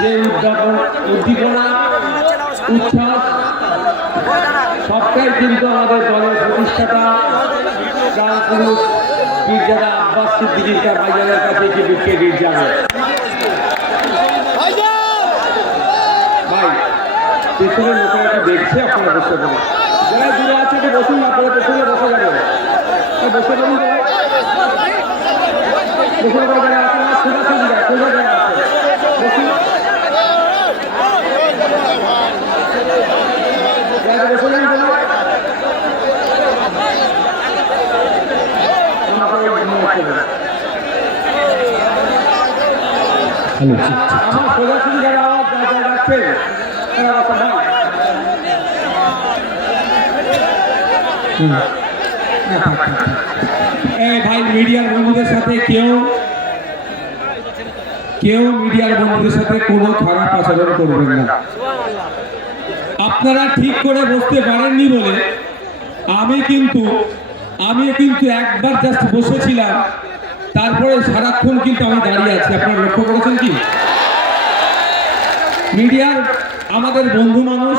যে উদ্দীপনা উচ্ছ্বাস সবটাই কিন্তু আমাদের দলের প্রতিষ্ঠাতা প্রাণ পুরুষ পীরজাদা আব্বাস সিদ্দিকীর ভাইজানের কাছে কিন্তু ক্রেডিট যাবে। ভাই পেছনের লোকেরা দেখছে, আপনারা বসে পড়ুন, যারা দূরে আছে একটু বসুন, আপনারা পেছনে বসে যাবে, বসে পড়ুন, বসে পড়ে যারা আছে না সোজাসুজি যায়, সোজা যারা আছে বসুন, আমার সোজাসুজি যারা আওয়াজ যাচ্ছে ভাই মিডিয়ার বন্ধুদের সাথে কেউ মিডিয়ার বন্ধুদের সাথে কোনো খারাপ আচরণ করবেন না। আপনারা ঠিক করে বসতে পারেননি বলে আমি কিন্তু একবার জাস্ট বসেছিলাম, তারপরে সারাক্ষণ কিন্তু আমি দাঁড়িয়ে আছি। আপনারা লক্ষ্য করেছেন কি? মিডিয়ার আমাদের বন্ধু মানুষ,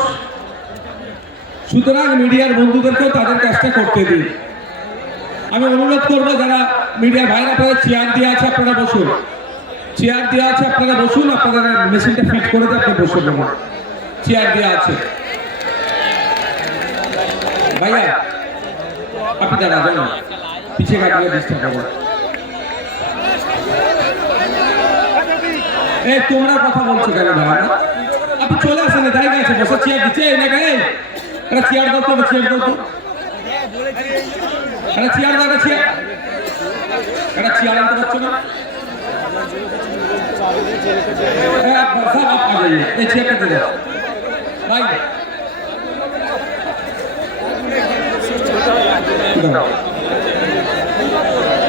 সুতরাং মিডিয়ার বন্ধুদেরকেও তাদের কাজটা করতে দিন। আমি অনুরোধ করবো যারা মিডিয়া ভাইরা আপনারা চেয়ার দিয়ে আছে আপনারা বসুন, চেয়ার দেওয়া আছে আপনারা বসুন, আপনারা মেশিনটা ফিট করে দিয়ে আপনি বসে পড়ুন, চেয়ার দেওয়া আছে। ভাইয়া আপনি দাঁড়া যান, পিছিয়ে কাটিয়ে ডিস্টার্ব করবেন। এই তোমরা কথা বলছো কেন ভাই? আপনি চলে আসেন, জায়গা আছে বসে, চেয়ার দিচ্ছে না কেন? একটা চেয়ার দাও তো, চেয়ার দাও তো, একটা চেয়ার দাও, একটা চেয়ার আনতে পারছো না? এই চেয়ারটা দিয়ে ভাই,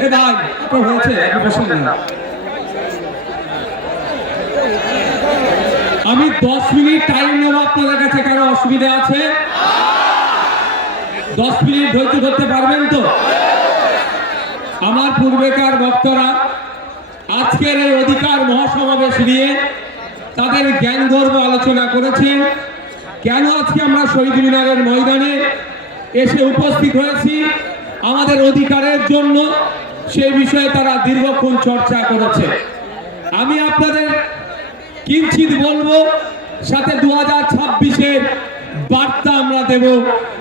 এ ভাই আপনার হয়েছে, আপনি বসুন না। আমি 10 মিনিট টাইম নেব আপনাদের কাছে, কারো অসুবিধা আছে? 10 মিনিট ধৈর্য ধরতে পারবেন তো? আমার পূর্বেকার বক্তারা আজকের এই অধিকার মহাসমাবেশ নিয়ে তাদের জ্ঞানগর্ব আলোচনা করেছেন। কেন আজকে আমরা শহীদ মিনারের ময়দানে এসে উপস্থিত হয়েছি আমাদের অধিকারের জন্য, সেই বিষয়ে তারা দীর্ঘক্ষণ চর্চা করেছে। আমি আপনাদের কিঞ্চিত বলবো, সাথে 2026-এর বার্তা আমরা দেব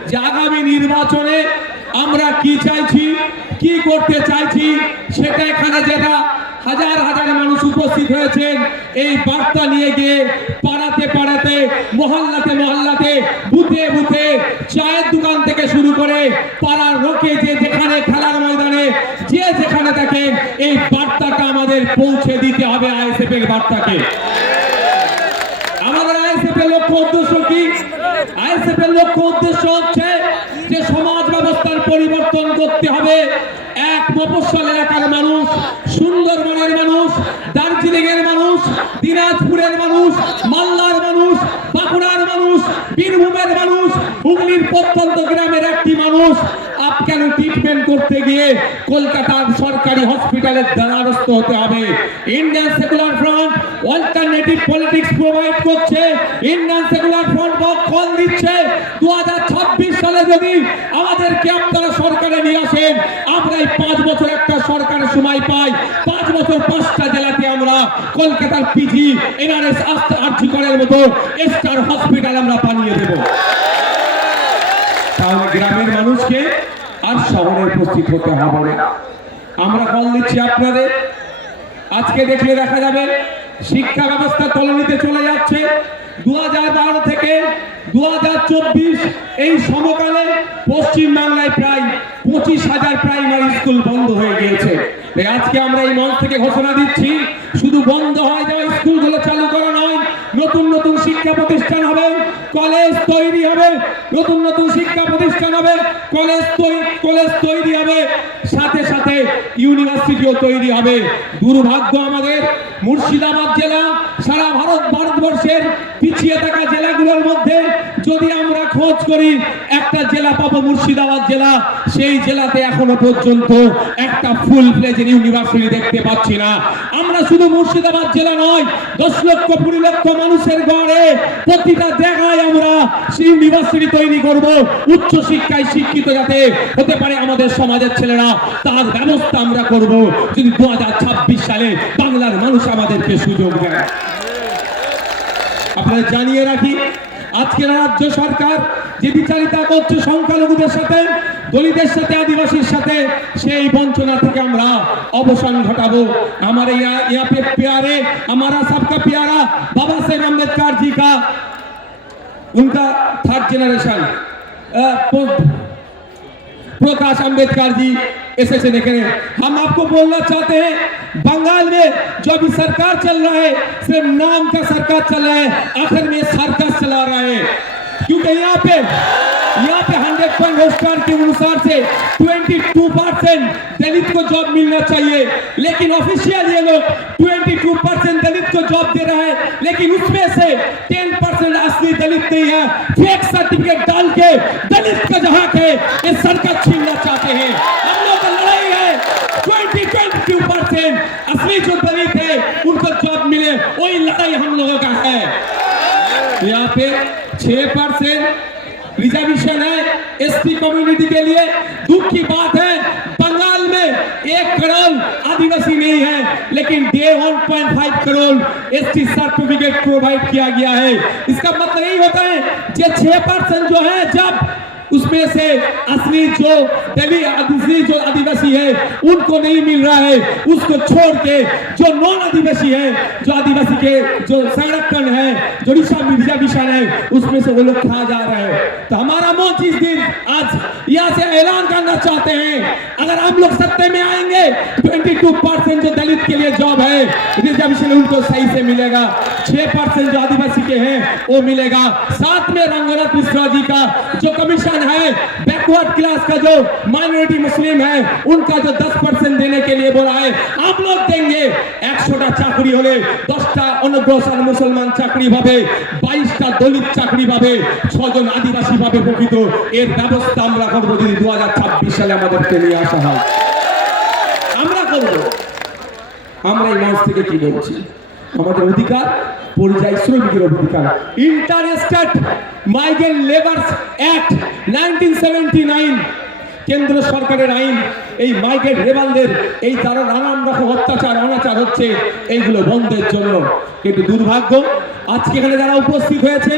যে আগামী নির্বাচনে আমরা কি চাইছি, কি করতে চাইছি, সেটা এখানে যেটা হাজার হাজার মানুষ উপস্থিত হয়েছেন এই বার্তা নিয়ে গিয়ে পাড়াতে পাড়াতে, মহল্লাতে মহল্লাতে, বুথে বুথে, চায়ের দোকান থেকে শুরু করে পাড়ার রোকে যে যেখানে, খেলার ময়দানে যে যেখানে থাকেন, এই বার্তাটা আমাদের পৌঁছে দিতে হবে। আইএসএফ এর বার্তাকে আমাদের আইএসএফ এর লক্ষ্য উদ্দেশ্য কি? আইএসএফ এর লক্ষ্য উদ্দেশ্য হচ্ছে যে সমাজ ব্যবস্থার পরিবর্তন করতে হবে। এক মফস্বল এলাকার মানুষ, সুন্দরবনের মানুষ, দার্জিলিং এর মানুষ, দিনাজপুরের মানুষ, মালদার মানুষ, বাঁকুড়ার মানুষ, বীরভূমের মানুষ, হুগলির প্রত্যন্ত গ্রামের একটি মানুষ কেন ট্রিটমেন্ট করতে গিয়ে কলকাতার সরকারি হসপিটালের দ্বারস্থ হতে হবে? Indian secular front alternative politics provide করছে, ইন্ডিয়ান সেকুলার ফ্রন্ট কল দিচ্ছে 2026 সালে যদি আমাদেরকে আপনারা সরকারে নিয়ে আসেন, আমরা এই 5 বছর একটা সরকারের সময় পাই, 5 বছর 5টা জেলাতে আমরা কলকাতার পিজি, এনআরএস, আরজি করের মতো স্টার হসপিটাল আমরা বানিয়ে দেব। তাহলে গ্রামের মানুষকে আর শহরে উপস্থিত হতে হবে না। আমরা কল দিচ্ছি আপনাদের। আজকে দেখলে দেখা যাবে শিক্ষা ব্যবস্থা তলানিতে চলে যাচ্ছে। 2012 থেকে 2024 এই সমকালে পশ্চিম বাংলায় প্রায় 25,000 প্রাইমারি স্কুল বন্ধ হয়ে গিয়েছে। আজকে আমরা এই মঞ্চ থেকে ঘোষণা দিচ্ছি, শুধু বন্ধ হয়ে যাওয়া স্কুলগুলো চালু করা নয়, নতুন নতুন শিক্ষা প্রতিষ্ঠান হবে, কলেজ তৈরি হবে, নতুন নতুন শিক্ষা প্রতিষ্ঠান হবে, কলেজ তৈরি হবে, সাথে সাথে ইউনিভার্সিটিও তৈরি হবে। দুর্ভাগ্য আমাদের মুর্শিদাবাদ জেলা সারা ভারতবর্ষের পিছিয়ে থাকা জেলাগুলোর মধ্যে যদি আমরা খোঁজ করি একটা জেলা পাবো মুর্শিদাবাদ জেলা। সেই জেলাতে এখনো পর্যন্ত একটা ফুল ফ্লেজড ইউনিভার্সিটি দেখতে পাচ্ছি না। আমরা শুধু মুর্শিদাবাদ জেলা নয়, 10 লক্ষ 20 লক্ষ মানুষের ঘরে প্রতিটা জায়গায় আমরা সেই ইউনিভার্সিটি তৈরি করব। উচ্চ শিক্ষায় শিক্ষিত যাতে হতে পারে আমাদের সমাজের ছেলেরা, তার ব্যবস্থা আমরা করব যদি 2026 সালে বাংলার মানুষ আমাদেরকে সুযোগ দেয়। আপনাদের জানিয়ে রাখি, আজকের রাজ্য সরকার যে বিচারিতা করছে সংখ্যালঘুদের সাথে, দলিতদের সাথে, আদিবাসীর সাথে, সেই বঞ্চনা থেকে আমরা অবসান ঘটাবো। हमारे यहाँ पे प्यारे, हमारा सबका प्यारा बाबा साहेब अम्बेडकर जी का उनका 3rd जनरेशन प्रकाश अम्बेडकर जी ऐसे देखें। हम आपको बोलना चाहते हैं, बंगाल में जो अभी सरकार चल रहा है सिर्फ नाम का सरकार चल रहा है, आखिर में सर्कस चला रहा है। क्योंकि यहाँ पे 100 पॉइंट रोस्टर के अनुसार से 22% दलित को जॉब मिलना चाहिए, लेकिन ऑफिशियल ये लोग 22% दलित को जॉब दे रहा है, लेकिन उसमें से 10% असली दलित नहीं है। फेक सर्टिफिकेट डाल के दलित का जहाँ है ये सरकार छीनना चाहते हैं। हम लोग का लड़ाई है 22% असली जो दलित है उनको जॉब मिले, वही लड़ाई हम लोगों का है। यहाँ पे 6% रिजर्वेशन है एसटी कम्युनिटी के लिए। दुख की बात है, बंगाल में 1 करोड़ आदिवासी नहीं है, लेकिन 1.5 करोड़ एसटी सर्टिफिकेट प्रोवाइड किया गया है। इसका मतलब यही होता है कि 6% जो है, जब उसमें से असली जो आदिवासी है उनको नहीं मिल रहा है, उसको छोड़ के जो नॉन आदिवासी है, जो आदिवासी के जो संरक्षण है, जो रिजर्वेशन है, उसमें से वो लोग खा जा रहे हैं। तो हमारा मंच इस दिन आज यहाँ से ऐलान करना चाहते हैं, अगर हम लोग सत्ते में आएंगे 22% जो दलित के लिए जॉब है रिजर्वेशन उनको सही से मिलेगा, 6% जो आदिवासी के हैं वो मिलेगा। साथ में रंगनाथ मिश्रा जी का जो कमीशन है, बैकवर्ड क्लास का जो माइनॉरिटी मुस्लिम है उनका जो 10% देने के लिए बोला है, आप लोग देंगे। 100টা চাকরি হলে 10টা অনগ্রসর মুসলমান চাকরি পাবে, 22টা দলিত চাকরি পাবে, 6 জন আদিবাসী পাবে প্রকৃত। এর ব্যবস্থা আমরা করব যদি 2026 সালে আমাদেরকে নিয়ে আসা হয়, আমরা করব। আমরা এই মঞ্চ থেকে কি বলছি, আমাদের অধিকার পরিযায়ী শ্রমিকের অধিকার। Inter state migrant labours act 1979 কেন্দ্র সরকারের আইন, এই মাইগ্রেন্ট লেবারদের এই যারা নানান রকম অত্যাচার অনাচার হচ্ছে এইগুলো বন্ধের জন্য। কিন্তু দুর্ভাগ্য, আজকে এখানে যারা উপস্থিত হয়েছে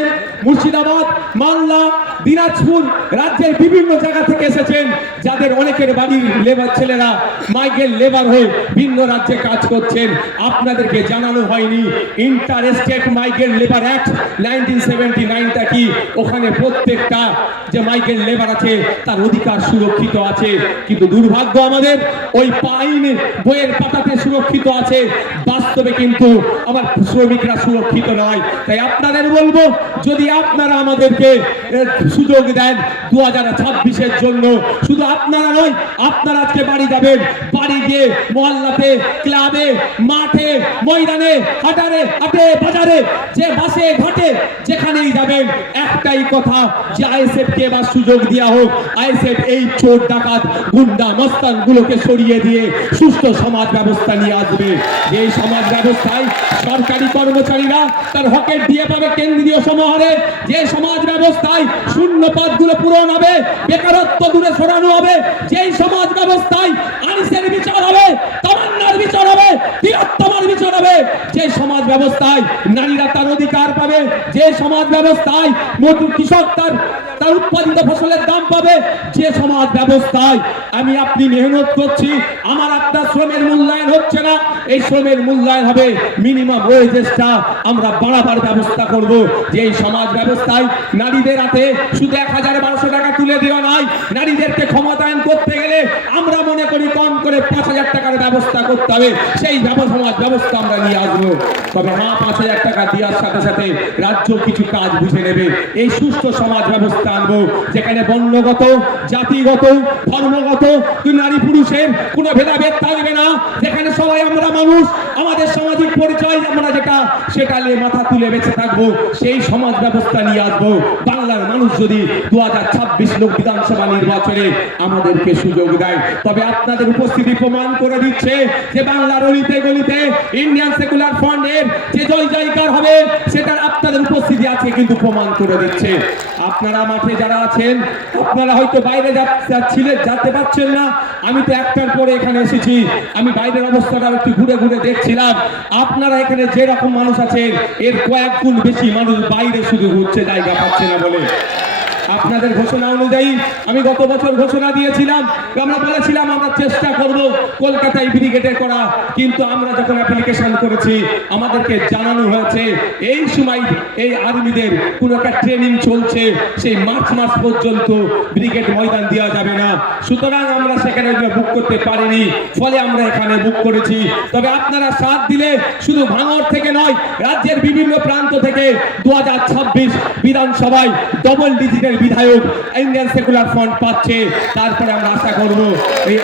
মুর্শিদাবাদ, মালদা, দিনাজপুর রাজ্যের বিভিন্ন জায়গা থেকে এসেছেন, যাদের অনেকের বাড়ির লেবার ছেলেরা মাইগ্রেন্ট লেবার হয়ে ভিন্ন রাজ্যে কাজ করছেন, আপনাদেরকে জানানো হয়নি inter state migrant labour act 1979টা কি। ওখানে প্রত্যেকটা যে মাইগ্রেন্ট লেবার আছে তার অধিকার সুরক্ষিত আছে, কিন্তু দুর্ভাগ্য আমাদের ওই আইন বইয়ের পাতাতে সুরক্ষিত আছে, বাস্তবে কিন্তু আমার শ্রমিকরা সুরক্ষিত নয়। তাই আপনাদের বলবো, যদি আপনারা আমাদেরকে সুযোগ দেন 2026-এর জন্য, শুধু আপনারা নয়, আপনারা আজকে বাড়ি যাবেন, বাড়ি গিয়ে মহল্লাতে, ক্লাবে, মাঠে, ময়দানে, হাটে বাজারে, যে বাসে ঘাটে যেখানেই যাবেন, একটাই কথা যে আইএসএফ কে এবার সুযোগ দেওয়া হোক। আইএসএফ এই চোর ডাকাত গুন্ডা মস্তান গুলোকে সরিয়ে দিয়ে সুস্থ সমাজ ব্যবস্থা নিয়ে আসবে। এই সমাজ ব্যবস্থায় সরকারি কর্মচারীরা তার হকের দিয়ে পাবে কেন্দ্রীয় সমাহারে, যে সমাজ ব্যবস্থায় শূন্য পদগুলো পূরণ হবে, বেকারত্ব দূরে সরানো হবে, যেই সমাজ ব্যবস্থায় আনিসের বিচার হবে, তামান্নার বিচার হবে, তিলোত্তমার বিচার হবে, যে সমাজ ব্যবস্থায় নারীরা তার অধিকার পাবে, যে সমাজ ব্যবস্থায় কৃষক তার উৎপাদিত ফসলের দাম পাবে, যে সমাজ ব্যবস্থায় আমি আপনি মেহনত করছি, আমার আপনার শ্রমের মূল্যায়ন হচ্ছে না, এই শ্রমের মূল্যায়ন হবে, মিনিমাম ওয়েজেসটা আমরা বাড়াবার ব্যবস্থা করব। যে এই সমাজ ব্যবস্থায় নারীদের হাতে শুধু 1012 টাকা তুলে দেওয়া নয়, নারীদেরকে ক্ষমতায়ন করতে গেলে আমরা মনে করি কম করে 5000 টাকার ব্যবস্থা করতে হবে, সেই সমাজ ব্যবস্থা আমরা নিয়ে আসবো। তবে হ্যাঁ, 5000 টাকা দেওয়ার সাথে সাথে রাজ্য কিছু কাজ বুঝে নেবে। এই সুস্থ সমাজ ব্যবস্থা আনবো, যেখানে বর্ণগত, জাতিগত, ধর্মগত, নারী পুরুষের কোনো ভেদাভেদ থাকবে না, যেখানে সবাই আমরা মানুষ, আমাদের সামাজিক পরিচয় আমরা যেটা সেটা নিয়ে মাথা তুলে বেঁচে থাকবো, সেই সমাজ ব্যবস্থা নিয়ে আসবো। বাংলার মানুষ যদি 2026 লোক বিধানসভা নির্বাচনে আমাদেরকে সুযোগ দেয়, তবে আপনাদের উপস্থিতি প্রমাণ করে দিচ্ছে যে বাংলার অলিতে গলিতে ইন্ডিয়ান সেকুলার ফ্রন্টের যে জয় জয়কার হবে সেটার আপনাদের উপস্থিতি আছে কিন্তু প্রমাণ করে দিচ্ছে। আপনারা মাঠে যারা আছেন, আপনারা হয়তো বাইরে যেতে পারছেন না, আমি তো একটার পরে এখানে এসেছি, আমি বাইরের অবস্থাটা একটু ঘুরে ঘুরে দেখছিলাম। আপনারা এখানে যে রকম মানুষ আছেন এর কয়েক গুণ বেশি মানুষ বাইরে শুধু ঘুরছে, জায়গা পাচ্ছে না বলে। আপনাদের ঘোষণা অনুযায়ী আমি গত বছর ঘোষণা দিয়েছিলাম, আমরা বলেছিলাম আমরা চেষ্টা করব কলকাতায় ব্রিগেডে করা, কিন্তু আমরা যখন অ্যাপ্লিকেশন করেছি আমাদেরকে জানানো হয়েছে এই সময় এই আর্মিদের কোনো একটা ট্রেনিং চলছে, সেই মার্চ মাস পর্যন্ত ব্রিগেড ময়দান দেওয়া যাবে না, সুতরাং আমরা সেখানে বুক করতে পারিনি, ফলে আমরা এখানে বুক করেছি। তবে আপনারা সাথ দিলে শুধু ভাঙড় থেকে নয়, রাজ্যের বিভিন্ন প্রান্ত থেকে 2026 বিধানসভায় ডবল ডিজিটের বিধায়ক ইন্ডিয়ান সেকুলার ফ্রন্ট পাচ্ছে। তারপরে আমরা আশা করব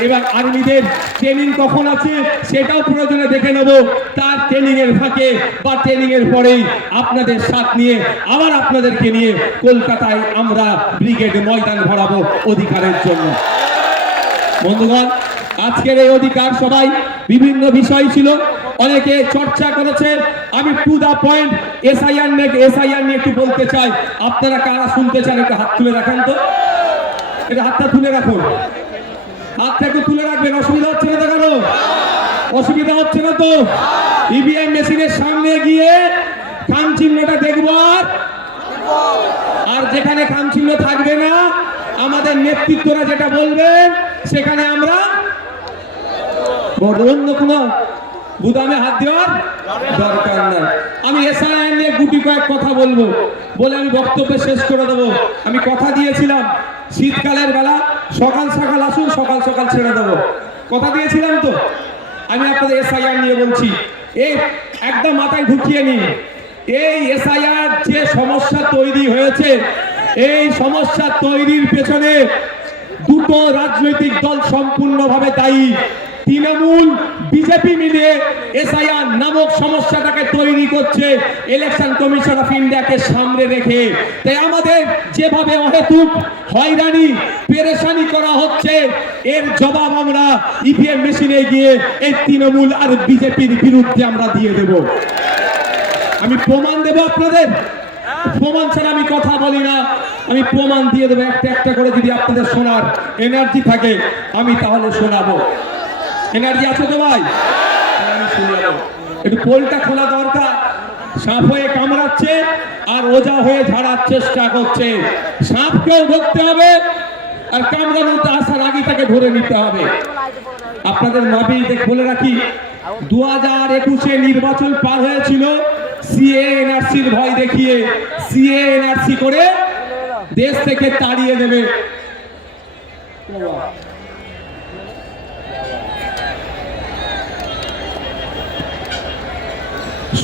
এবার আর্মিদের ট্রেনিং কখন আছে সেটাও প্রয়োজনে দেখে নেব, তার ট্রেনিং এর ফাঁকে বা ট্রেনিং এর পরেই আপনাদের সাথ নিয়ে আবার আপনাদেরকে নিয়ে কলকাতায় আমরা ব্রিগেড ময়দান ভরাবো অধিকারের জন্য। বন্ধুগণ, আজকের এই অধিকার সবাই বিভিন্ন বিষয় ছিল, অনেকে চর্চা করেছে, আমি টু দা পয়েন্ট এসআইআর নিয়ে একটু বলতে চাই। আপনারা কারা শুনতে চান একটু হাত তুলে রাখেন তো, এটা হাতটা তুলে রাখুন, হাতটা একটু তুলে রাখবেন, অসুবিধা হচ্ছে না দেখানো, অসুবিধা হচ্ছে না তো? ইভিএম মেশিনের সামনে গিয়ে খাম চিহ্নটা দেখব, আর যেখানে খাম চিহ্ন থাকবে না আমাদের নেতৃত্বরা যেটা বলবেন সেখানে আমরা অন্য কোনো বুদামে হাত দেওয়ার দরকার নাই। আমি এসআইআর নিয়ে গুটি কয়েক কথা বলবো বলে আমি বক্তব্য শেষ করে দেবো। আমি কথা দিয়েছিলাম শীতকালের বেলা সকাল সকাল আসুন, সকাল সকাল ছেড়ে দেবো, কথা দিয়েছিলাম তো। আমি আপনাদের এসআইআর নিয়ে বলছি, এই একদম মাথায় ঢুকিয়ে নিন, এই এসআইআর যে সমস্যা তৈরি হয়েছে, এই সমস্যা তৈরির পেছনে দুটো রাজনৈতিক দল সম্পূর্ণভাবে দায়ী। তৃণমূল বিজেপি মিলে এসআইআর নামক সমস্যাটাকে তৈরি করছে ইলেকশন কমিশন অফ ইন্ডিয়াকে সামনে রেখে। তাই আমাদের যেভাবে অহেতুক হয়রানি পেরেশানি করা হচ্ছে এর জবাব আমরা ইভিএম মেশিনে গিয়ে এই তৃণমূল আর বিজেপির বিরুদ্ধে আমরা দিয়ে দেব। আমি প্রমাণ দেব আপনাদের, প্রমাণ ছাড়া আমি কথা বলি না, আমি প্রমাণ দিয়ে দেবো একটা একটা করে। যদি আপনাদের শোনার এনার্জি থাকে আমি তাহলে শোনাবো। এনার্জি আছে তো ভাই? আমি শুনাবো। একটু পোলটা খোলা দরকার। সাপ হয়ে কামড়াচ্ছে আর ওজা হয়ে ঝাড়ার চেষ্টা করছে। সাপকেও ধরতে হবে আর কামড়ানোতে আসার আগে তাকে ধরে নিতে হবে। আপনাদের নবী বলে রাখি, 2021-এ নির্বাচন পার হয়েছিল সিএ এনআরসির ভয় দেখিয়ে, সিএ এনআরসি করে দেশ থেকে তাড়িয়ে দেবে।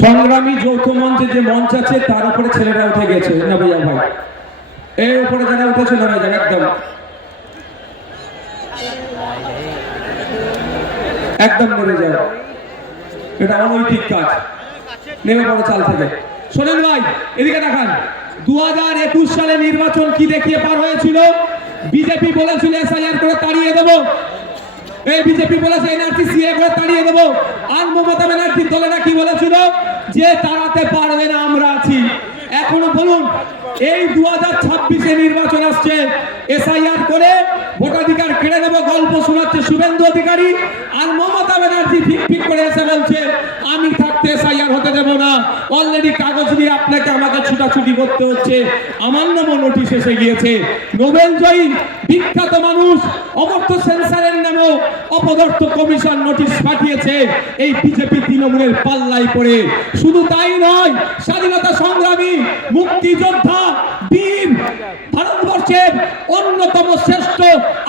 সংগ্রামী যৌথ মঞ্চে যে মঞ্চ আছে তার উপরে ছেলেরা উঠে গেছে না ভাইয়া ভাই, এর উপরে যারা উঠেছে না ভাই একদম একদম নেমে যাও, এটা অনৈতিক কাজ, নেমে পড়ো চাল থেকে। শোনেন ভাই, এদিকে দেখান, 2021 সালে নির্বাচন কি দেখিয়ে পার হয়েছিল? বিজেপি বলেছিল এসআইআর করে তাড়িয়ে দেবো, এই বিজেপি বলেছে এনআরসি সিএ করে তাড়িয়ে দেবো। আর মমতা ব্যানার্জির দলেরা কি বলেছিল? যে তাড়াতে পারবে না, আমরা আছি। এখনো বলুন, এই 2026-এ নির্বাচন আসছে, এসআইআর করে ভোটাধিকার কেড়ে নেবো গল্প শোনাচ্ছে শুভেন্দু অধিকারী, আর মমতা ব্যানার্জি ঠিক করে এসে বলছে আমি থাকতে এসআইআর হতে দেবো না। অলরেডি কাগজ দিয়ে আপনাকে আমাকে ছুটাছুটি করতে হচ্ছে। আমার নামও নোটিশ এসে গিয়েছে। নোবেল জয়ী বিখ্যাত মানুষ অমর্ত্য সেন্সারের নামেও অপদার্থ কমিশন নোটিশ পাঠিয়েছে এই বিজেপি তৃণমূলের পাল্লাই পড়ে। শুধু তাই নয়, স্বাধীনতা সংগ্রামী, মুক্তিযোদ্ধা, বীর, ভারতবর্ষ ভারতবর্ষের অন্যতম শ্রেষ্ঠ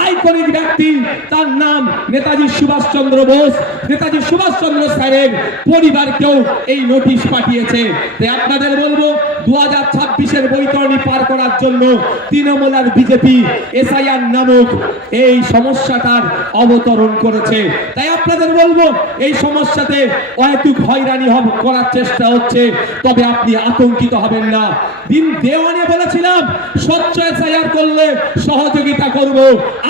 আইকনিক ব্যক্তি, তার নাম নেতাজি সুভাষচন্দ্র বোস। নেতাজি সুভাষচন্দ্র স্যারের পরিবারকেও এই নোটিশ পাঠিয়েছে। তাই আপনাদের বলবো 2026-এর বৈতরণী পার করার জন্য তৃণমূল আর বিজেপি এসআইআর নামক এই সমস্যাটার অবতরণ করেছে। তাই আপনাদের বলবো এই সমস্যাতে অহেতুক হয়রানি করার চেষ্টা হচ্ছে, তবে আপনি আতঙ্কিত হবেন না। দিন দেওয়ানে বলেছিলাম স্বচ্ছ এসআইআর করলে সহযোগিতা করব,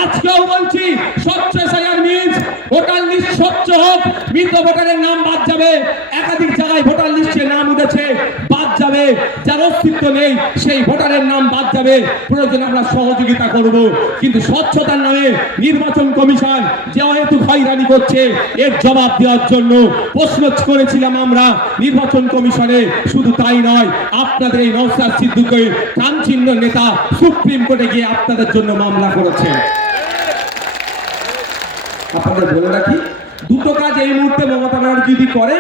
আজকেও বলছি স্বচ্ছ এসআইআর মিন্স ভোটার লিস্ট স্বচ্ছ হোক, মৃত ভোটারের নাম বাদ যাবে, একাধিক জায়গায় ভোটার লিস্টে নাম উঠেছে বাদ যাবে, যার অস্তিত্ব নেই সেই ভোটারের নাম বাদ যাবে, প্রয়োজনে আমরা সহযোগিতা করব। কিন্তু স্বচ্ছতার নামে নির্বাচন কমিশন যে অহেতুক হয়রানি করছে এর জবাব দেওয়ার জন্য প্রশ্ন করেছিলাম আমরা নির্বাচন কমিশনে। শুধু তাই নয়, আপনাদের এই নওশাদ সিদ্দিকী কামচিহ্ন নেতা সুপ্রিম কোর্টে গিয়ে আপনাদের জন্য মামলা করেছেন। আপনাদের বলে রাখি, দুটো কাজ এই মুহূর্তে মমতা ব্যানার্জি যদি করে,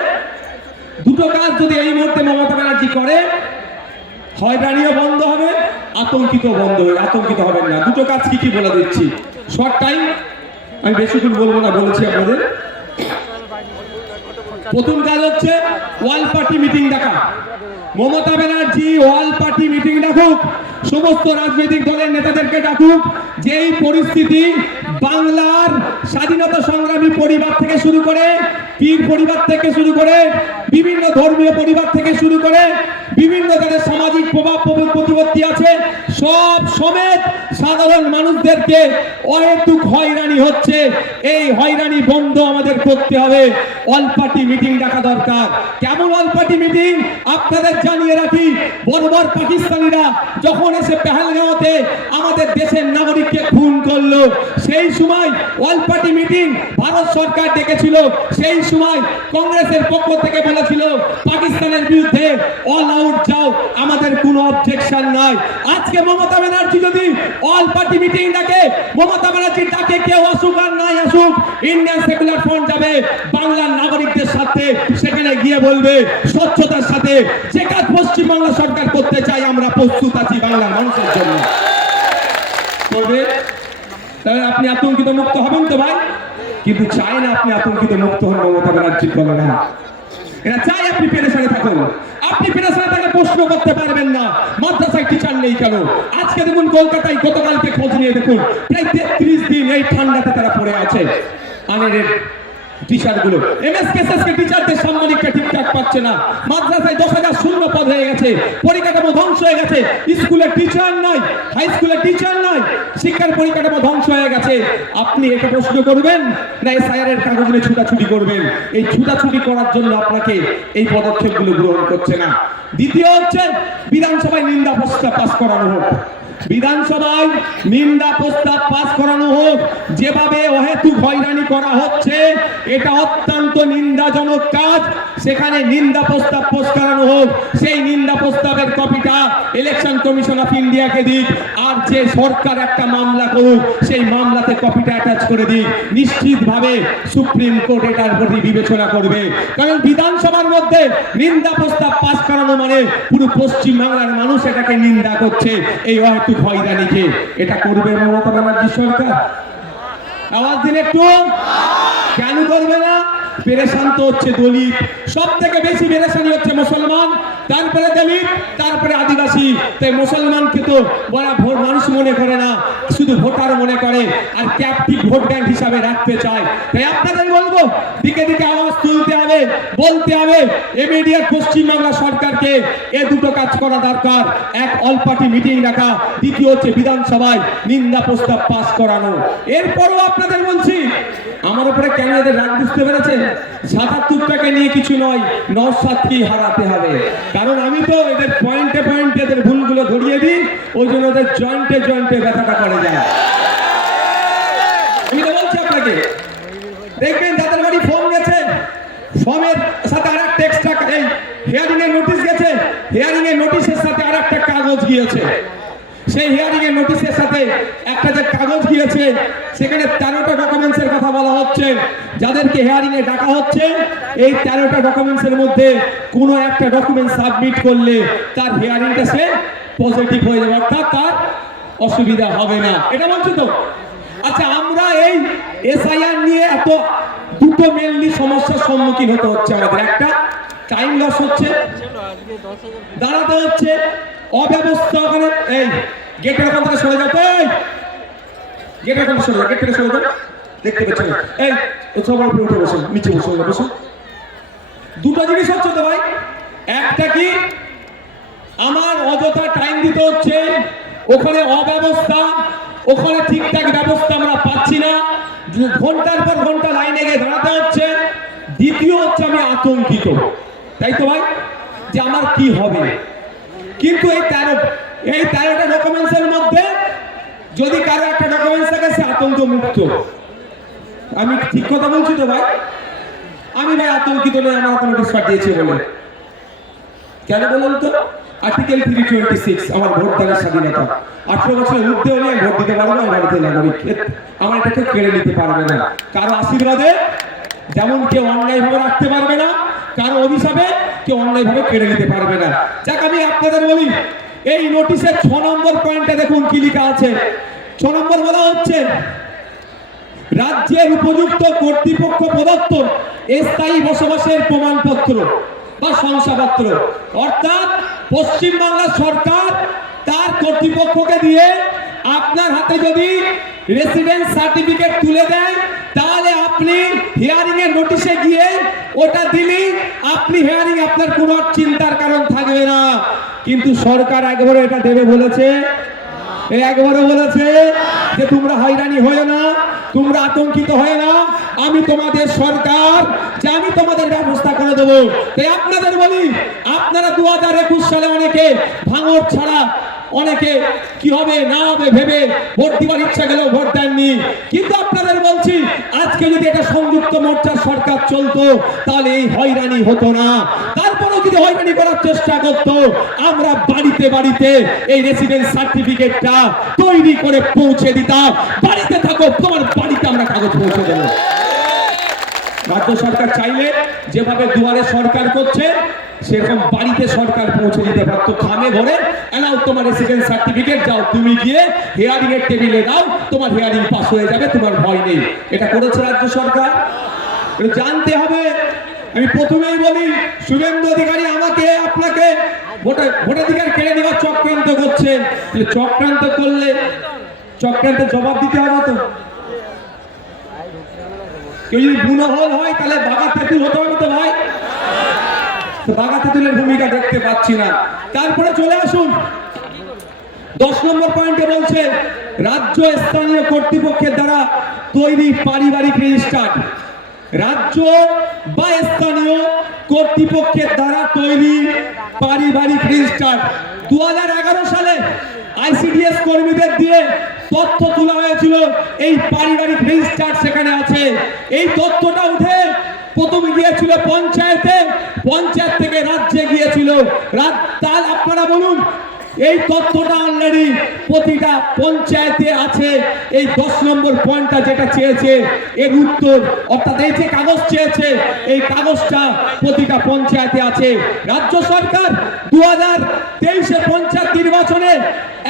দুটো কাজ যদি এই মুহূর্তে মমতা ব্যানার্জি করে, হয়রানিও বন্ধ হবে, আতঙ্কিত বন্ধ হবে, আতঙ্কিত হবেন না। দুটো কাজ কি কি বলে দিচ্ছি, শর্ট টাইম, আমি বেশিক্ষণ বলবো না, বলেছি আপনাদের। প্রথম কাজ হচ্ছে ওয়াল পার্টি মিটিং ডাকা। মমতা ব্যানার্জি ওয়াল পার্টি মিটিং ডাকুক, সমস্ত রাজনৈতিক দলের নেতাদেরকে ডাকুক। যেই পরিস্থিতি বাংলার স্বাধীনতা সংগ্রামী পরিবার থেকে শুরু করে, পীর পরিবার থেকে শুরু করে, বিভিন্ন ধর্মীয় পরিবার থেকে শুরু করে, বিভিন্ন যাদের সামাজিক প্রভাব প্রতিপত্তি আছে, সব সমেত সাধারণ মানুষদেরকে অহেতুক হয়রানি হচ্ছে, এই হয়রানি বন্ধ আমাদের করতে হবে। অল পার্টি মিটিং ডাকা দরকার। কেমন অল পার্টি মিটিং আপনাদের জানিয়ে রাখি, বর্বর পাকিস্তানিরা যখন এসে পেহেলগাঁওতে আমাদের দেশের নাগরিককে খুন করলো, সেই সময় অল পার্টি মিটিং ভারত সরকার ডেকেছিল। সেই সময় কংগ্রেসের পক্ষ থেকে বলেছিল পাকিস্তানের বিরুদ্ধে অল আউট যাও, আমাদের কোনো অবজেকশন নাই। আজকে মমতা ব্যানার্জি যদি অল পার্টি মিটিং ডাকে, মমতা ব্যানার্জি ডাকে কেউ আসুক আর নাই আসুক, ইন্ডিয়ান সেকুলার ফ্রন্ট যাবে বাংলার নাগরিকদের সাথে, সেখানে গিয়ে বলবে স্বচ্ছতার সাথে যে কাজ পশ্চিমবাংলা সরকার করতে চাই আমরা প্রস্তুত আছি বাংলার মানুষের জন্য। তবে তাহলে আপনি আতঙ্কিত মুক্ত হবেন তো ভাই? কিন্তু চাই না আপনি আতঙ্কিত মুক্ত হন মমতা ব্যানার্জির দলে না, এরা চাই আপনি পেরেশানে থাকুন। আপনি পেরেশানে থাকলে প্রশ্ন করতে পারবেন না মাদ্রাসায় টিচার নেই কেন। আজকে দেখুন কলকাতায় গতকালকে খোঁজ নিয়ে দেখুন প্রায় 33 দিন এই ঠান্ডাতে তারা পড়ে আছে। আনের টিচারগুলো এমএসকেএসএসকে টিচারদের সাম্মানিকটা ঠিকঠাক পাচ্ছে না, মাদ্রাসায় 10,000 শূন্য পদ হয়ে গেছে, পরিকাঠামো ধ্বংস হয়ে গেছে, স্কুলে টিচার নাই, হাই স্কুলে টিচার নাই, শিক্ষার পরিকাঠামো ধ্বংস হয়ে গেছে। আপনি এটা প্রশ্ন করবেন না এসআইআর কাগজ নিয়ে ছুটাছুটি করবেন? এই ছুটাছুটি করার জন্য আপনাকে এই পদক্ষেপগুলো গ্রহণ করছে না। দ্বিতীয় হচ্ছে বিধানসভায় নিন্দা প্রস্তাব পাস করানো হোক। বিধানসভায় নিন্দা প্রস্তাব পাস করানো হোক। যেভাবে অহেতুক হয়রানি করা হচ্ছে এটা অত্যন্ত নিন্দাজনক কাজ। সেখানে নিন্দা প্রস্তাব পাস করানো হোক, সেই নিন্দা প্রস্তাবের কপিটা ইলেকশন কমিশন অফ ইন্ডিয়াকে দিক, আর যে সরকার একটা মামলা করুক সেই মামলাতে কপিটা অ্যাটাচ করে দিক। নিশ্চিতভাবে সুপ্রিম কোর্ট এটার প্রতি বিবেচনা করবে, কারণ বিধানসভার মধ্যে নিন্দা প্রস্তাব পাস করানো মানে পুরো পশ্চিম বাংলার মানুষ এটাকে নিন্দা করছে, এই অহেতুক হয়রানিকে। এটা করবে মমতা ব্যানার্জি সরকার? আওয়াজ দিন একটু। কেন করবে না? পেরেশান তো হচ্ছে দলিত, সব থেকে বেশি পেরেশানি হচ্ছে মুসলমান, তারপরে দলিত, তারপরে আদিবাসী। তাই মুসলমানকে তো বড় মানুষ মনে করে না, শুধু ভোটার মনে করে, আর ক্যাপটিভ ভোট ব্যাংক হিসাবে রাখতে চায়। তাই আপনাদের বলবো দিকে দিকে আওয়াজ তুলতে হবে, বলতে হবে ইমিডিয়েট পশ্চিমবাংলা সরকারকে এ দুটো কাজ করা দরকার। এক, অল পার্টি মিটিং রাখা, দ্বিতীয় হচ্ছে বিধানসভায় নিন্দা প্রস্তাব পাস করানো। এরপরও আপনাদের বলছি আমার উপরে কেন এদের রাগ বুঝতে পেরেছেন? ৭৭টাকে নিয়ে কিছু নয়, নওশাদকেই হারাতে হবে। কারণ আমি তো এদের পয়েন্টে পয়েন্টে এদের ভুলগুলো ধরিয়ে দিই, ওই জন্য ওদের জয়েন্টে জয়েন্টে ব্যথাটা করে যায়। আমি তো বলছি আপনাকে, দেখবেন যাদের বাড়ি ফোন গেছে, ফর্মের সাথে আর একটা এক্সট্রা এই হিয়ারিং এর নোটিশ গেছে, হিয়ারিং এর নোটিশের সাথে আর একটা কাগজ গিয়েছে। সেই হিয়ারিং এর নোটিশের সাথে একটা যে কাগজ গিয়েছে সেখানে 13টা ডকুমেন্টসের কথা বলা হচ্ছে। যাদেরকে হিয়ারিং এ ডাকা হচ্ছে, এই 13টা ডকুমেন্টসের মধ্যে কোনো একটা ডকুমেন্ট সাবমিট করলে তার হিয়ারিংটা সে পজিটিভ হয়ে যাবে, অর্থাৎ তার অসুবিধা হবে না, এটা বলছো তো? আচ্ছা, আমরা এই এসআইআর নিয়ে এত দুটো মেনলি সমস্যার সম্মুখীন হতে হচ্ছে আমাদের। একটা, টাইম লস হচ্ছে, দাঁড়াতে হচ্ছে, অব্যবস্থা। ওখানে এই গেটের ওখান থেকে সরে যাও, এই গেটের ওখান থেকে সরে যাও, গেট থেকে সরে যাও, দেখতে পাচ্ছেন? এই সবার উপরে উঠে বসুন, নিচে বসুন, বসুন। দুটো জিনিস হচ্ছে তো ভাই। একটা কি, আমার অযথা টাইম দিতে হচ্ছে, ওখানে অব্যবস্থা, ওখানে ঠিকঠাক ব্যবস্থা আমরা পাচ্ছি না, ঘন্টার পর ঘন্টা লাইনে গিয়ে দাঁড়াতে হচ্ছে। দ্বিতীয় হচ্ছে আমি আতঙ্কিত, তাই তো ভাই, যে আমার কি হবে। কিন্তু এই 13টা ডকুমেন্টসের মধ্যে যদি কারো একটা ডকুমেন্টস থাকে সে আতঙ্ক মুক্ত। আমি ঠিক কথা বলছি তো ভাই? আমি ভাই আতঙ্কিত নই আমার কোনো নোটিশ পাঠিয়েছে বলে। কেন বলুন তো? আর্টিকেল 326 আমার ভোটদানের স্বাধীনতা। 18 বছরের ঊর্ধ্বে হলে আমি ভোট দিতে পারবো, আমি ভারতীয় নাগরিক। আমার এটা কেউ কেড়ে নিতে পারবে না। কারো আশীর্বাদে যেমন কেউ অন্যায়ভাবে রাখতে পারবে না, কারো অভিশাপে কেউ অন্যায়ভাবে কেড়ে নিতে পারবে না। যাক, আমি আপনাদের বলি, এই নোটিশের 6 নম্বর পয়েন্টে দেখুন কি লেখা আছে। 6 নম্বর বলা হচ্ছে, রাজ্যের উপযুক্ত কর্তৃপক্ষ প্রদত্ত স্থায়ী বসবাসের প্রমাণপত্র বা শংসাপত্র, অর্থাৎ পশ্চিমবাংলা সরকার তার কর্তৃপক্ষকে দিয়ে আপনার হাতে যদি রেসিডেন্স সার্টিফিকেট তুলে দেয়, তাহলে আপনি হিয়ারিং এর নোটিশে গিয়ে ওটা দিলেই আপনি হিয়ারিং, আপনার কোনো চিন্তার কারণ থাকবে না। কিন্তু সরকার একবারে এটা দেবে বলেছে, একবারও বলেছে যে তোমরা হয়রানি হয়ে না, তোমরা আতঙ্কিত হয়ে না, আমি তোমাদের সরকার, যে আমি তোমাদের ব্যবস্থা করে দেবো। তাই আপনাদের বলি, আপনারা 2021 সালে অনেকে ভাঙড় ছাড়া, অনেকে কি হবে না হবে ভেবে ভোট দিবার ইচ্ছা গেলেও ভোট দেননি। কিন্তু আপনাদের বলছি, আজকে যদি এটা সংযুক্ত মোর্চার সরকার চলতো তাহলে এই হয়রানি হতো না। তারপরেও যদি হয়রানি করার চেষ্টা করতো, আমরা বাড়িতে বাড়িতে এই রেসিডেন্স সার্টিফিকেটটা তৈরি করে পৌঁছে দিতাম। বাড়িতে থাকো, তোমার বাড়িতে আমরা কাগজ পৌঁছে দেবো। রাজ্য সরকার চাইলে যেভাবে দুয়ারে সরকার করছে, সেরকম বাড়িতে সরকার পৌঁছে দিতে পারতো। খামে ভরে এনাও তোমার রেসিডেন্স সার্টিফিকেট, যাও তুমি গিয়ে হিয়ারিং এর টেবিলে দাও, তোমার হিয়ারিং পাস হয়ে যাবে, তোমার ভয় নেই। এটা করেছে রাজ্য সরকার, জানতে হবে। আমি প্রথমেই বলি, শুভেন্দু অধিকারী আমাকে আপনাকে ভোটাধিকার কেড়ে নেওয়ার চক্রান্ত করছেন। চক্রান্ত করলে চক্রান্তের জবাব দিতে হবে তো। কেউ যদি বুনোহল হয় তাহলে বাঘা তেঁতুল হতে হবে তো ভাই। বাঘা তেঁতুলের ভূমিকা দেখতে পাচ্ছি না। তারপরে চলে আসুন 10 নম্বর পয়েন্টে বলছে, রাজ্য স্থানীয় কর্তৃপক্ষের দ্বারা তৈরি পারিবারিক রেজিস্টার। রাজ্য বা স্থানীয় কর্তৃপক্ষের দ্বারা তৈরি পারিবারিক রেজিস্টার 2011 সালে আইসিডিএস কর্মীদের দিয়ে তথ্য তোলা হয়েছিল। এই পারিবারিক রেজিস্টার সেখানে আছে। এই তথ্যটা উঠে প্রথমে গিয়েছিল পঞ্চায়েতে, পঞ্চায়েত থেকে রাজ্যে গিয়েছিল। তাহলে আপনারা বলুন, এই তথ্যটা অলরেডি প্রতিটা পঞ্চায়েতে আছে। এই 10 নম্বর পয়েন্টটা যেটা চেয়েছে এর উত্তর, অর্থাৎ এই যে কাগজ চেয়েছে, এই কাগজটা প্রতিটা পঞ্চায়েতে আছে। রাজ্য সরকার 2023 পঞ্চায়েত নির্বাচনে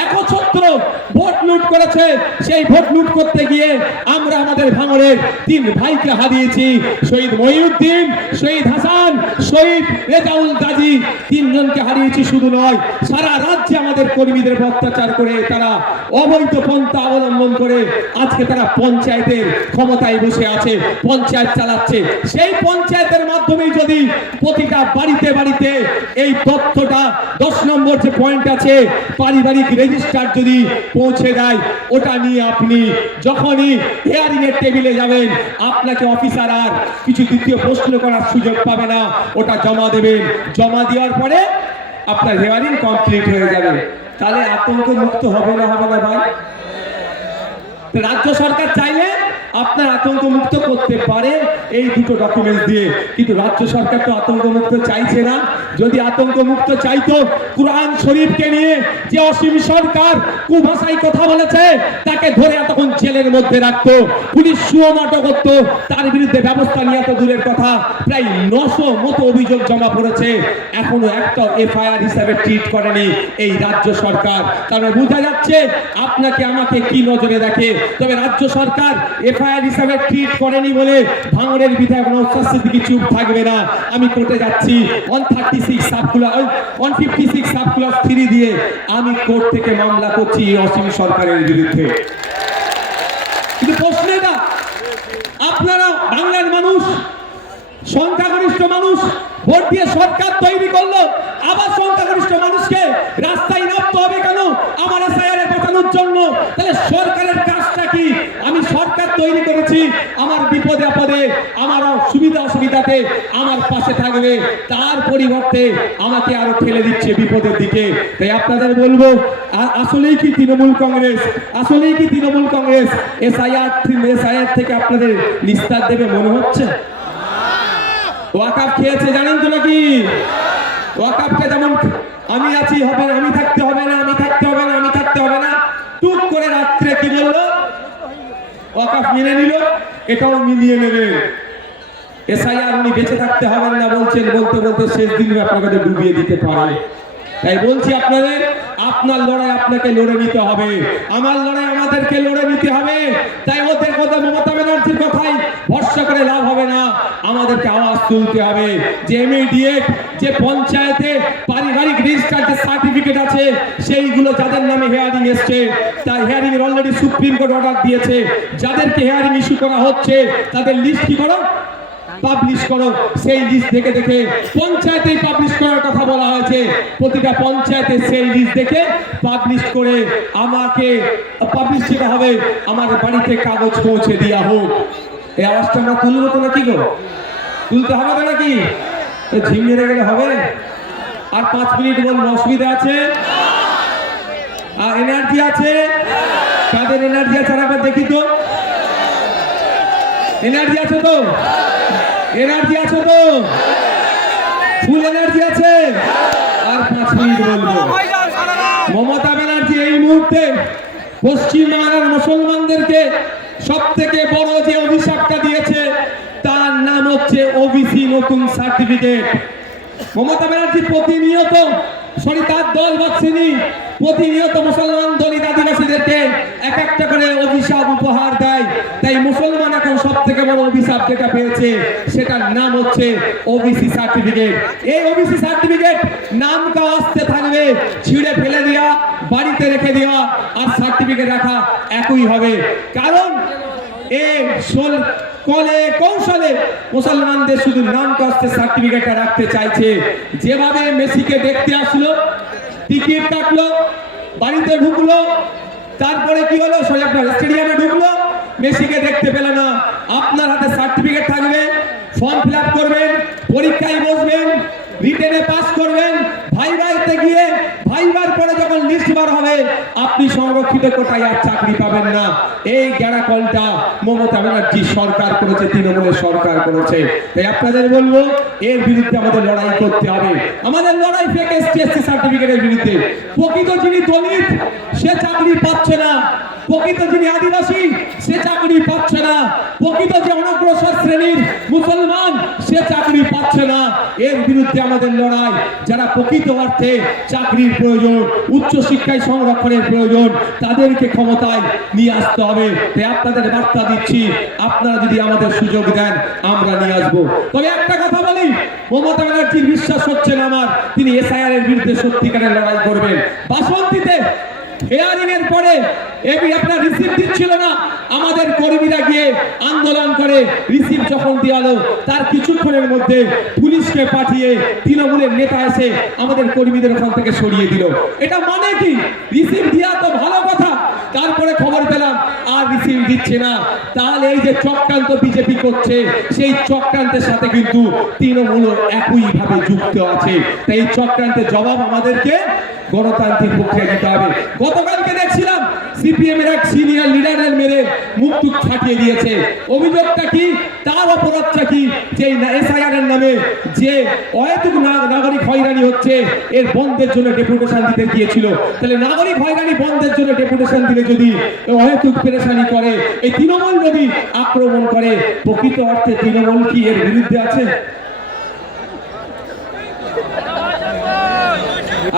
একছত্র ভোট লুট করেছে। সেই ভোট লুট করতে গিয়ে আমরা আমাদের ভাঙড়ের 3 ভাইকে হারিয়েছি। শহীদ মহিউদ্দিন, শহীদ হাসান, শহীদ রেজাউল গাজী, 3 জনকে হারিয়েছি। শুধু নয়, সারা রাজ্যে আমাদের কর্মীদের অত্যাচার করে, তারা অবৈধ পন্থা অবলম্বন করে আজকে তারা পঞ্চায়েতের ক্ষমতায় বসে আছে, পঞ্চায়েত চালাচ্ছে। সেই পঞ্চায়েতের মাধ্যমে যদি প্রতিটা বাড়িতে বাড়িতে এই তথ্যটা 10 নম্বর যে পয়েন্ট আছে পারিবারিক রেজিস্টার যদি পৌঁছে দেয়, ওটা নিয়ে আপনি যখনই হিয়ারিং এর টেবিলে যাবেন, আপনাকে অফিসার আর কিছু দ্বিতীয় প্রশ্ন করার সুযোগ পাবে না। ওটা জমা দেবেন, জমা দেওয়ার পরে আপনার হিয়ারিং কমপ্লিট হয়ে যাবে। তাহলে আতঙ্ক মুক্ত হবে না, হবে না ভাই? রাজ্য সরকার চাইলে আপনার আতঙ্ক মুক্ত করতে পারে এই দুটো ডকুমেন্টস দিয়ে। কিন্তু রাজ্য সরকার তো আতঙ্ক মুক্ত চাইছে না। যদি আতঙ্ক মুক্ত চাইতো, কুরআন শরীফকে নিয়ে যে অসীম সরকার কুভাষায় কথা বলেছে তাকে ধরে এতক্ষণ জেলের মধ্যে রাখতো, পুলিশ সুমোটো করতো, তার বিরুদ্ধে ব্যবস্থা নিয়ে তো দূরের কথা, প্রায় 900 মতো অভিযোগ জমা পড়েছে, এখনো একটা এফআইআর হিসাবে ট্রিট করেনি এই রাজ্য সরকার। তাহলে বোঝা যাচ্ছে আপনাকে আমাকে কি নজরে দেখে। তবে রাজ্য সরকার এফআইআর হিসাবে ট্রিট করেনি বলে ভাঙড়ের বিধায়ক নওশাদ সিদ্দিকী চুপ থাকবে না। আমি কোর্টে যাচ্ছি 156 সাব ক্লজ 3 দিয়ে আমি কোর্ট থেকে মামলা করছি এই অসীম সরকারের বিরুদ্ধে। কিন্তু প্রশ্ন এটা, আপনারা বাংলার মানুষ, সংখ্যাগরিষ্ঠ মানুষ ভোট দিয়ে সরকার তৈরি করলো, আবার সংখ্যাগরিষ্ঠ মানুষকে রাস্তায় নামতে হবে কেন? আমার এসআইআর বাঁচানোর জন্য। তাহলে সরকারের কাজটা কি? আমি সরকার তৈরি করেছি, আমার বিপদে আপদে, আমার সুবিধা অসুবিধাতে আমার পাশে থাকবে, তার পরিবর্তে আমাকে আরো ঠেলে দিচ্ছে বিপদের দিকে। তাই আপনাদের বলবো, আসলেই কি তৃণমূল কংগ্রেস এসআইআর থেকে আপনাদের নিস্তার দেবে মনে হচ্ছে? ওয়াকাফ খেয়েছে জানেন তো নাকি? ওয়াকাফকে যেমন আমি আছি হবে না, আমি থাকতে হবে না, টুক করে রাত্রে কি বললো? ওয়াকাফ মেনে নিল, এটাও মিলিয়ে নেবে। এসআইআর উনি বেঁচে থাকতে হবেন না বলছেন, বলতে শেষ দিনে আপনাকে ডুবিয়ে দিতে পারে। তাই বলছি আপনাদের, আপনার লড়াই আপনাকে লড়ে নিতে হবে, আমার লড়াই আমাদেরকে লড়ে নিতে হবে। তাই ওদের কথা, মমতা ব্যানার্জির কথাই ভরসা করে লাভ হবে না, আমাদেরকে আওয়াজ তুলতে হবে যে ইমিডিয়েট যে পঞ্চায়েতে পারিবারিক রেজিস্টার যে সার্টিফিকেট আছে সেইগুলো যাদের নামে হেয়ারিং এসছে, তাই হেয়ারিং এর অলরেডি সুপ্রিম কোর্ট অর্ডার দিয়েছে, যাদেরকে হেয়ারিং ইস্যু করা হচ্ছে তাদের লিস্ট কি করো, পাবলিশ করো। সেই লিস্ট দেখে পঞ্চায়েতে পাবলিশ করার কথা বলা হয়েছে, প্রতিটা পঞ্চায়েতে সেই লিস্ট দেখে পাবলিশ করে আমাকে পাবলিশ যেটা হবে আমার বাড়িতে কাগজ পৌঁছে দেওয়া হোক। এই আওয়াজটা আমরা তুলবো তো নাকি গো? তুলতে হবে তো নাকি? ঝিম মেরে গেলে হবে? আর 5 মিনিট বলবো, অসুবিধা আছে? আর এনার্জি আছে? কাদের এনার্জি আছে আর একবার দেখি তো। এনার্জি আছে তো? ফুল এনার্জি আছে? আর 5 মিনিট বলবো। মমতা ব্যানার্জি এই মুহূর্তে পশ্চিমবাংলার মুসলমানদেরকে সব থেকে বড় যে অভিশাপটা দিয়েছে তার নাম হচ্ছে ওবিসি নতুন সার্টিফিকেট। মমতা ব্যানার্জি প্রতিনিয়ত, তার দল বাঁচছেনি, প্রতিনিয়ত মুসলমান দলিত আদিবাসীদেরকে এক একটা করে অভিশাপ উপহার দেয়। তাই মুসলমান এখন সব থেকে বড় অভিশাপ যেটা পেয়েছে সেটার নাম হচ্ছে ওবিসি সার্টিফিকেট। এই ওবিসি সার্টিফিকেট নামটা আসতে থাকবে, ছিঁড়ে ফেলে দেওয়া, বাড়িতে রেখে দেওয়া আর সার্টিফিকেট রাখা একই হবে। কারণ কলে কৌশলে মুসলমানদের শুধু নাম কষ্টে সার্টিফিকেটটা রাখতে চাইছে। যেভাবে মেসিকে দেখতে আসলো, টিকিট কাটলো, বাড়িতে ঢুকলো, তারপরে কি হলো, সোজা স্টেডিয়ামে ঢুকলো, মেসিকে দেখতে পেল না। আপনার হাতে সার্টিফিকেট থাকবে, ফর্ম ফিল আপ করবেন, পরীক্ষায় বসবেন, রিটেনে পাস করবেন, ভাইভাতে গিয়ে ভাইবার পরে যখন লিস্ট বার হবে আপনি সংরক্ষিত কোটায় আর চাকরি পাবেন না। এই গ্যারাকলটা মমতা ব্যানার্জি সরকার করেছে, তৃণমূলের সরকার করেছে। তাই আপনাদের বলবো, এর বিরুদ্ধে আমাদের লড়াই করতে হবে। আমাদের লড়াই ফেক এসটি সার্টিফিকেটের বিরুদ্ধে। প্রকৃত যিনি দলিত সে চাকরি পাচ্ছে না, প্রকৃত যিনি আদিবাসী সে চাকরি পাচ্ছে না, প্রকৃত যে অনগ্রসর শ্রেণীর মুসলমান সে চাকরি পাচ্ছে না। এর বিরুদ্ধে আমাদের লড়াই। যারা প্রকৃত অর্থে চাকরির প্রয়োজন, উচ্চ শিক্ষায় সংরক্ষণের প্রয়োজন, তাদেরকে ক্ষমতায় নিয়ে আসতে হবে। তাই আপনাদের বার্তা দিচ্ছি, আপনারা যদি আমাদের সুযোগ দেন আমরা নিয়ে আসবো। তবে একটা কথা বলি, মমতা ব্যানার্জির বিশ্বাস হচ্ছে না আমার, তিনি এসআইআর এর বিরুদ্ধে সত্যিকারের লড়াই করবেন। বাসন্তীতে হেয়ারিং এর পরে আপনার রিসিপ্ট দিচ্ছিল না, আমাদের কর্মীরা গিয়ে আন্দোলন করে রিসিপ্ট যখন দেওয়ালো তার কিছুক্ষণের মধ্যে পুলিশকে পাঠিয়ে তৃণমূলের নেতা এসে আমাদের কর্মীদের ওখান থেকে সরিয়ে দিল। এটা মানে কি? রিসিপ্ট দেওয়া তো ভালো কথা, তারপরে খবর পেলাম আর রিসিপ্ট দিচ্ছে না। তাহলে এই যে চক্রান্ত বিজেপি করছে, সেই চক্রান্তের সাথে কিন্তু তৃণমূল একইভাবে যুক্ত আছে। তাই এই চক্রান্তের জবাব আমাদেরকে গণতান্ত্রিক প্রক্রিয়া দিতে হবে। গতকালকে দেখছিলাম সিপিএম এর এক সিনিয়র লিডারের মেরে মুক্ত ছাটিয়ে দিয়েছে। অভিযোগটা কি, তার অপরাধটা কি, যে এসআইআর এর নামে যে অহেতুক নাগরিক হয়রানি হচ্ছে এর বন্ধের জন্য ডেপুটেশন দিতে গিয়েছিল। তাহলে নাগরিক হয়রানি বন্ধের জন্য ডেপুটেশন দিলে যদি অহেতুক পেরেশানি করে, এই তৃণমূল যদি আক্রমণ করে, প্রকৃত অর্থে তৃণমূল কি এর বিরুদ্ধে আছে?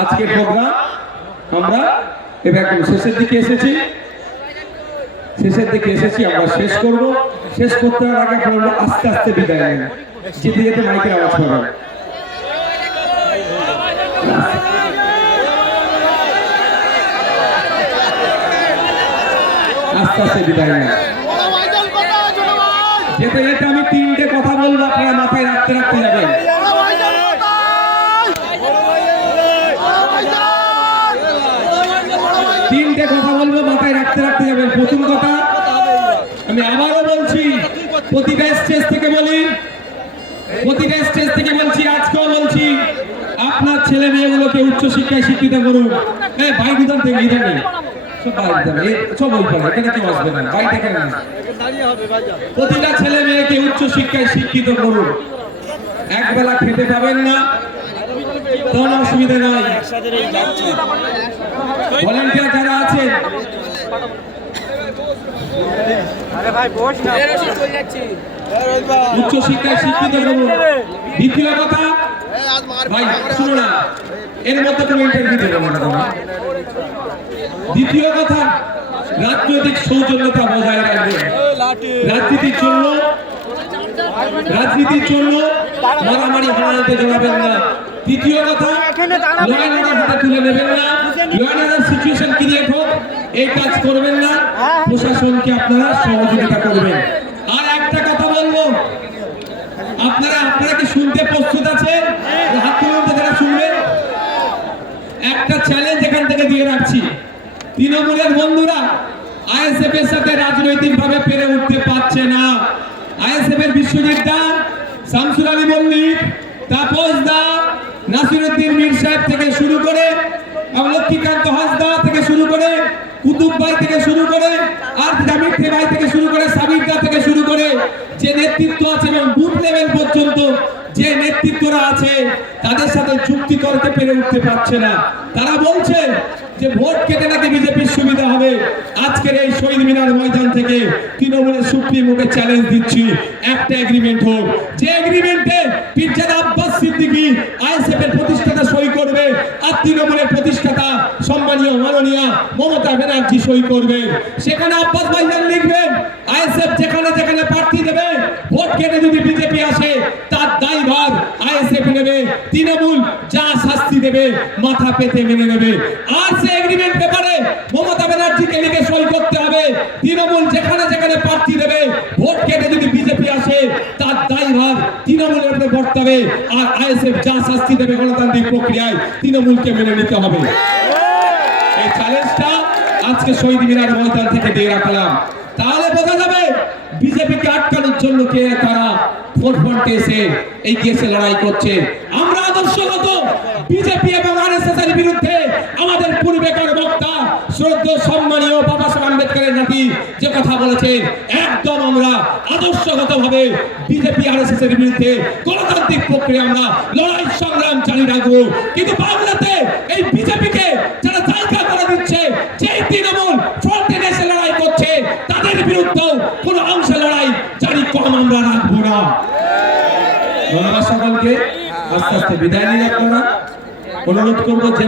আজকের প্রোগ্রাম আমরা এবার একদম শেষের দিকে এসেছি, আমরা শেষ করব। শেষ করতে আগে আপনারা আস্তে আস্তে বিদায় নেন, যেতে যেতে মাইকের আওয়াজ পাবেন। আস্তে আস্তে বিদায় নেন, যেতে যেতে আমি তিনটে কথা বলবো, আপনারা মাথায় রাখতে রাখতে যাবেন। তিনটে কথা বলবো, মাথায় রাখতে রাখতে যাবেন। প্রথম কথা, আমি আবারও বলছি, প্রতিটা স্টেজ থেকে বলছি, আজকেও বলছি, আপনার ছেলে মেয়েগুলোকে উচ্চশিক্ষায় শিক্ষিত করুন। বাইক ইধার থেকে ইধার নেই, প্রতিটা ছেলে মেয়েকে উচ্চশিক্ষায় শিক্ষিত করুন। একবেলা খেতে পাবেন না, কোনো অসুবিধা নয়। ভলান্টিয়ার যারা আছেন, উচ্চশিক্ষায় শিক্ষিত করুন। দ্বিতীয় কথা, ভাই শুনো না, এর মধ্যে কোনো ইন্টারভিউ দেবো না। দ্বিতীয় কথা, রাজনৈতিক সৌজন্যতা বজায় রাখবেন। রাজনীতির জন্য মারামারি হানাহানিতে জড়াবেন না। তৃতীয় কথা, ল অ্যান্ড অর্ডার হাতে তুলে নেবেন না। Law and order situation create হোক, এই কাজ করবেন না। প্রশাসনকে আপনারা সহযোগিতা করবেন। আর একটা কথা বলবো, আপনারা কি শুনতে প্রস্তুত আছেন? হাত তুলুন তো, যারা শুনবেন। একটা চ্যালেঞ্জ এখান থেকে দিয়ে রাখছি, তৃণমূলের বন্ধুরা আইএসএফ এর সাথে রাজনৈতিক ভাবে পেরে উঠতে পারছে না। আইএসএফ এর বিশ্বজিৎ দা, শামসুল আলী মল্লিক, তাপস দা, নাসিরউদ্দিন মীর সাহেব থেকে শুরু করে, লক্ষ্মীকান্ত হাসদা থেকে শুরু করে, কুতুব ভাই থেকে শুরু করে, আর জামির ভাই থেকে শুরু করে, সাবির দা থেকে শুরু করে, যে নেতৃত্ব আছে এবং বুথ লেভেল পর্যন্ত যে নেতৃত্বরা আছে, তাদের সাথে চুক্তি করতে পেরে উঠতে পারছে না। তারা বলছে যে ভোট কেটে নাকি বিজেপির সুবিধা হবে। আজকের এই শহীদ মিনার ময়দান থেকে তৃণমূলের সুপ্রিমোকে চ্যালেঞ্জ দিচ্ছি, একটা এগ্রিমেন্ট হোক, যে এগ্রিমেন্টে পিরজাদা আব্বাস সিদ্দিকী আইএসএফ এর প্রতিষ্ঠাতা সই করবে, আর তৃণমূলের প্রতিষ্ঠাতা সম্মানীয় মাননীয় মমতা ব্যানার্জি সই করবে। সেখানে আব্বাস ভাইজান লিখবেন, আইএসএফ যেখানে যেখানে প্রার্থী দেবে, ভোট কেটে যদি বিজেপি আসে, তার দায়ভার আইএসএফ নেবে, তৃণমূল যা শাস্তি দেবে মাথা পেতে মেনে নেবে। আর সে এগ্রিমেন্ট পেপারে মমতা ব্যানার্জিকে লিখে সই করতে হবে, তৃণমূল যেখানে যেখানে প্রার্থী দেবে, ভোট কেটে যদি বিজেপি আসে, তার দায়ভার তৃণমূলের উপরে বর্তাবে। আর আইএসএফ যা শাস্তি দেবে গণতান্ত্রিক প্রক্রিয়ায় তৃণমূলকে মেনে নিতে হবে। এই চ্যালেঞ্জটা আজকে শহীদ মিনার ময়দান থেকে দিয়ে রাখলাম। তাহলে বোঝা যাবে বিজেপিকে আটকানোর জন্য কে কারা ফোরফ্রন্টে এসে এই কেসে লড়াই করছে। আমরা আদর্শগত বিজেপি এবং আরএসএস এর বিরুদ্ধে আমাদের পূর্বেকার বক্তা শ্রদ্ধেয় সম্মানীয় বাবা সাহেব আম্বেদকরের নাতি যে কথা বলেছেন, একদম আমরা আদর্শগতভাবে বিজেপি আরএসএস এর বিরুদ্ধে গণতান্ত্রিক প্রক্রিয়া আমরা লড়াই সংগ্রাম চালিয়ে রাখবো। কিন্তু বাংলাতে এই বিজেপিকে যারা জায়গা করে দিচ্ছে, যেই তৃণমূল ফ্রন্টে এসে লড়াই করছে, তাদের বিরুদ্ধেও কোনো অংশে লড়াই জারি কম আমরা রাখবো না। ধন্যবাদ সকলকে, আস্তে আস্তে বিদায় নিয়ে আপনারা অনুরোধ করবো যে